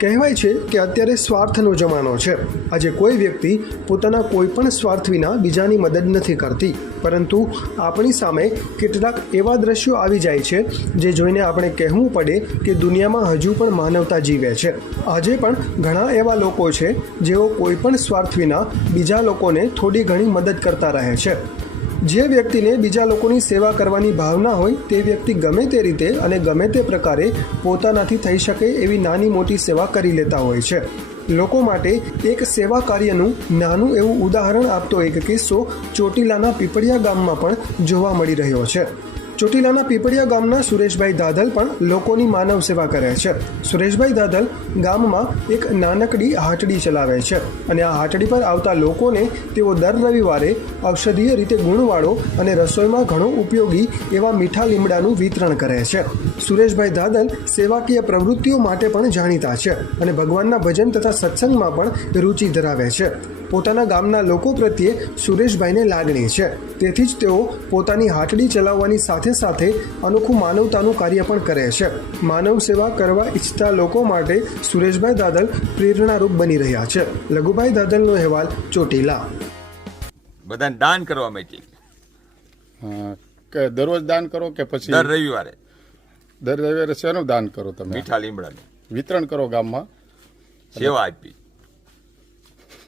કહેવાય છે કે અત્યારે સ્વાર્થનો જમાનો છે. આજે કોઈ વ્યક્તિ પોતાના કોઈ પણ સ્વાર્થ વિના બીજાની મદદ નથી કરતી. પરંતુ આપણી સામે કેટલાક એવા દ્રશ્યો આવી જાય છે જે જોઈને આપણે કહેવું પડે કે દુનિયામાં હજુ પણ માનવતા જીવે છે. આજે પણ ઘણા એવા લોકો છે જેઓ કોઈ પણ સ્વાર્થ વિના બીજા લોકોને થોડી ઘણી મદદ કરતા રહે છે. જે વ્યક્તિને બીજા લોકોની સેવા કરવાની ભાવના હોય તે વ્યક્તિ ગમે તે રીતે અને ગમે તે પ્રકારે પોતાનાથી થઈ શકે એવી નાની મોટી સેવા કરી લેતા હોય છે. લોકો માટે એક સેવા કાર્યનું નાનું એવું ઉદાહરણ આપતો એક કિસ્સો ચોટીલાના પીપળિયા ગામમાં પણ જોવા મળી રહ્યો છે. ચોટીલાના પીપળિયા ગામના સુરેશભાઈ દાદલ પણ લોકોની માનવ સેવા કરે છે. સુરેશભાઈ દાદલ ગામમાં એક નાનકડી હાટડી ચલાવે છે અને આ હાટડી પર આવતા લોકોને તેઓ દર રવિવારે ઔષધીય રીતે ગુણવાળો અને રસોઈમાં ઘણો ઉપયોગી એવા મીઠા લીમડાનું વિતરણ કરે છે. સુરેશભાઈ દાદલ સેવાકીય પ્રવૃત્તિઓ માટે પણ જાણીતા છે અને ભગવાનના ભજન તથા સત્સંગમાં પણ રુચિ ધરાવે છે. પોતાના ગામના લોકો પ્રત્યે સુરેશભાઈને લાગણી છે. તેથી જ તેઓ પોતાની હાટડી ચલાવવાની સાથે સાથે અનોખું માનવતાનું કાર્ય પણ કરે છે. માનવ સેવા કરવા ઈચ્છતા લોકો માટે સુરેશભાઈ દાદલ પ્રેરણારૂપ બની રહ્યા છે. લઘુભાઈ દાદલનો અહેવાલ ચોટીલા. બધાને દાન કરવા માંગી હા, કે દરરોજ દાન કરો કે પછી દર રવિવારે? દર રવિવારે શેનું દાન કરો તમે? મીઠા લીમડાની. વિતરણ કરો ગામમાં? સેવા આપી.